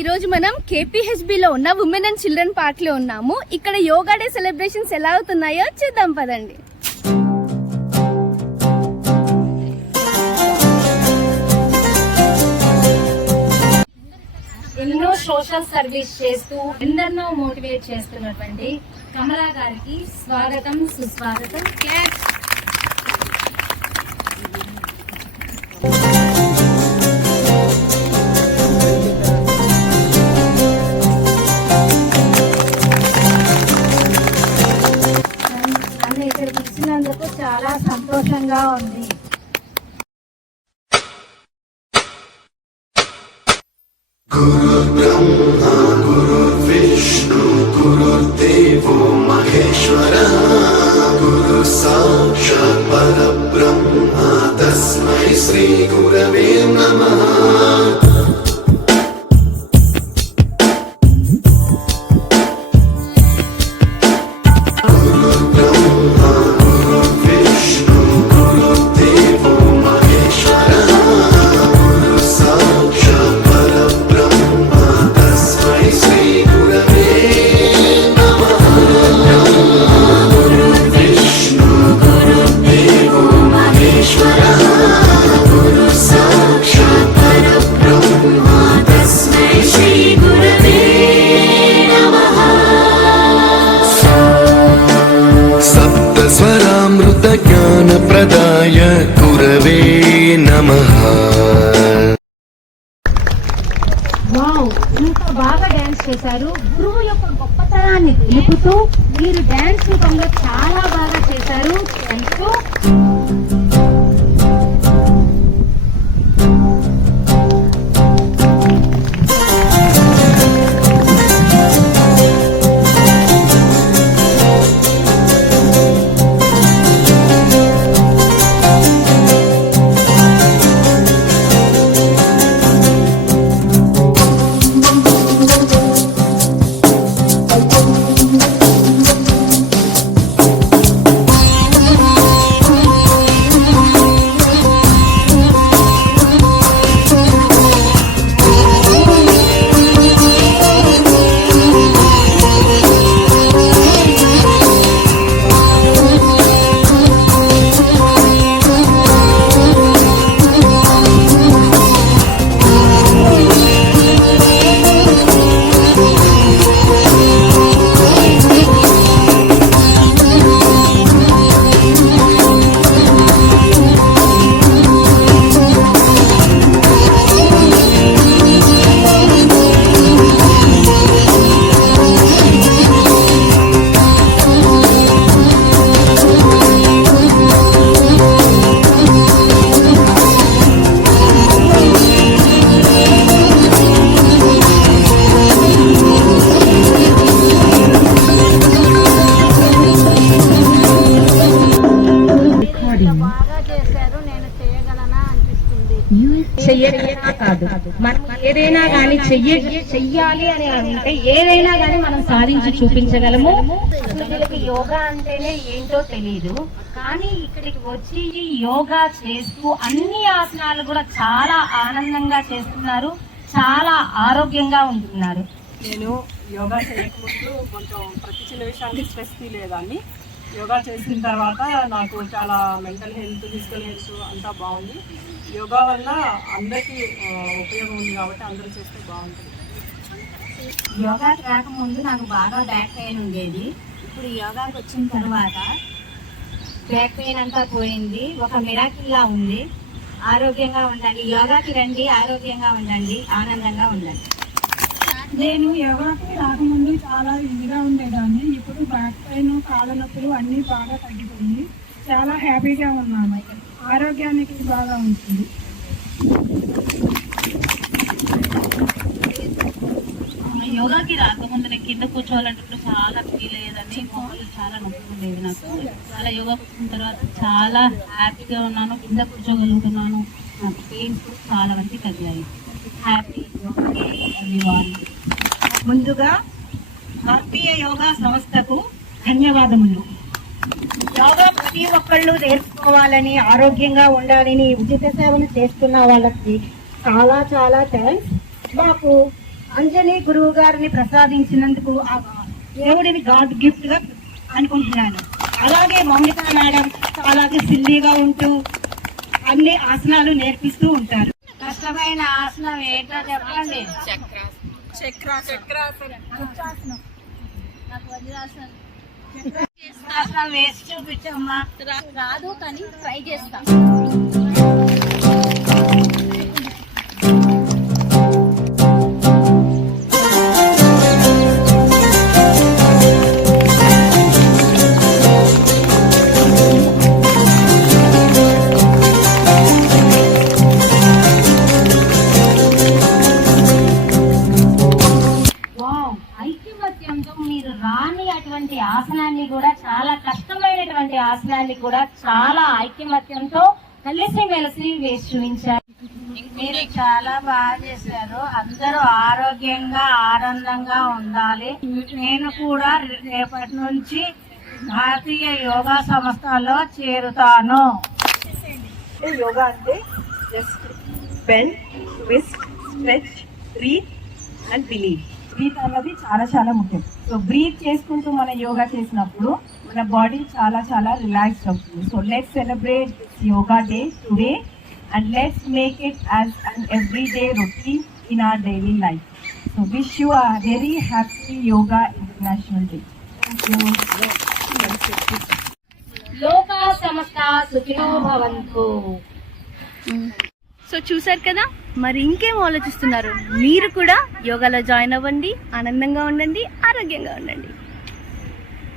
ఈ రోజు మనం KPHB లో ఉన్న ఉమెన్ అండ్ చిల్డ్రన్ పార్క్ లో ఉన్నాము. ఇక్కడ యోగా డే సెలబ్రేషన్స్ ఎలా అవుతున్నాయో చూద్దాం పదండి. ఎన్నో సోషల్ సర్వీస్ చేస్తూ ఎందరినో మోటివేట్ చేస్తున్నటువంటి కమలా గారికి స్వాగతం, సుస్వాగతం. నన్ను ఇక్కడికి ఇచ్చినందుకు చాలా సంతోషంగా ఉంది. गुरु ब्रह्मा गुरु विष्णु गुरुर्देवो महेश्वरः गुरु साक्षात् परब्रह्मा तस्मै श्री गुरवे नमः. स्वरामृत ज्ञान प्रदाय गुरवे नमः. వావ్, ఇంత బాగా డాన్స్ చేశారు. గురువు యొక్క గొప్పతనాన్ని తెలుపుతూ మీరు డాన్స్ రూపంలో చాలా బాగా చేశారు. Thank you. చెయ్యలేనా కాదు, మనం ఏదైనా కానీ చెయ్యాలి అని అంటే ఏదైనా కానీ మనం సాధించి చూపించగలము. వీళ్ళకి యోగా అంటేనే ఏంటో తెలియదు, కానీ ఇక్కడికి వచ్చి యోగా చేస్తూ అన్ని ఆసనాలు కూడా చాలా ఆనందంగా చేస్తున్నారు, చాలా ఆరోగ్యంగా ఉంటున్నారు. నేను యోగా చేయకముందు కొంచెం ప్రతి చిన్న విషయానికి స్ట్రెస్ ఫీల్ అయ్యేదాన్ని. యోగా చేసిన తర్వాత నాకు చాలా మెంటల్ హెల్త్, ఫిజికల్ హెల్త్ అంతా బాగుంది. యోగా వల్ల అందరికీ ఉపయోగం ఉంది కాబట్టి అందరూ చేస్తే బాగుంటుంది. యోగాకి రాకముందు నాకు బాగా బ్యాక్ పెయిన్ ఉండేది. ఇప్పుడు యోగాకి వచ్చిన తర్వాత బ్యాక్ పెయిన్ అంతా పోయింది, ఒక మిరాకిల్ లా ఉంది. ఆరోగ్యంగా ఉండండి, యోగాకి రండి, ఆరోగ్యంగా ఉండండి, ఆనందంగా ఉండండి. నేను యోగాకి రాకముందు చాలా ఇదిగా ఉండేదాన్ని. ఇప్పుడు బ్యాక్ పెయిన్, కాళ్ళ నొప్పులు అన్నీ బాగా తగ్గిపోయింది. చాలా హ్యాపీగా ఉన్నాను. ఆరోగ్యానికి బాగా ఉంటుంది. యోగాకి రాకముందు నేను కింద కూర్చోవాలంటే చాలా ఫీల్ అయ్యేదాన్ని. మొక్కలు చాలా నొప్పి ఉండేది నాకు. చాలా యోగా కూర్చున్న తర్వాత చాలా హ్యాపీగా ఉన్నాను, కింద కూర్చోగలుగుతున్నాను. నాకు పెయిన్స్ చాలా వరకు తగ్గాయి. హ్యాపీ ముందుగా భారతీయ యోగా సంస్థకు ధన్యవాదములు. యోగా ప్రతి ఒక్కళ్ళు నేర్చుకోవాలని, ఆరోగ్యంగా ఉండాలని ఉచిత సేవలు చేస్తున్న వాళ్ళకి చాలా చాలా థ్యాంక్స్. మాకు అంజనీ గురువు గారిని ప్రసాదించినందుకు ఆ దేవుడిని గాడ్ గిఫ్ట్ గా అనుకుంటున్నాను. అలాగే మౌనిక మేడం చాలా సిల్లీగా ఉంటూ అన్ని ఆసనాలు నేర్పిస్తూ ఉంటారు. కష్టమైన ఆసనం ఏంటో చెప్పండి. ఆసనం వేసి చూపించమ్మా. రాదు కానీ ట్రై చేస్తా. ఐక్యమత్యంతో మీరు రాని అటువంటి ఆసనాన్ని కూడా, చాలా కష్టమైనటువంటి ఆసనాన్ని కూడా చాలా ఐక్యమత్యంతో కలిసి మెలిసి వేసి చూపించారు. మీరు చాలా బాగా చేశారు. అందరూ ఆరోగ్యంగా ఆనందంగా ఉండాలి. నేను కూడా రేపటి నుంచి భారతీయ యోగా సంస్థలో చేరుతాను. యోగా అంటే just bend, twist, stretch, breathe and believe. Breathe అన్నది చాలా చాలా ముఖ్యం. సో బ్రీత్ చేసుకుంటూ మనం యోగా చేసినప్పుడు మన బాడీ చాలా చాలా రిలాక్స్ అవుతుంది. So let's celebrate this yoga day today and let's make it as an everyday routine in our daily life. So wish you a very happy yoga international day. లోకా సమస్త సుఖినో భవంతు. సో చూసారు కదా, మరి ఇంకేం ఆలోచిస్తున్నారు? మీరు కూడా యోగాలో జాయిన్ అవ్వండి, ఆనందంగా ఉండండి, ఆరోగ్యంగా ఉండండి.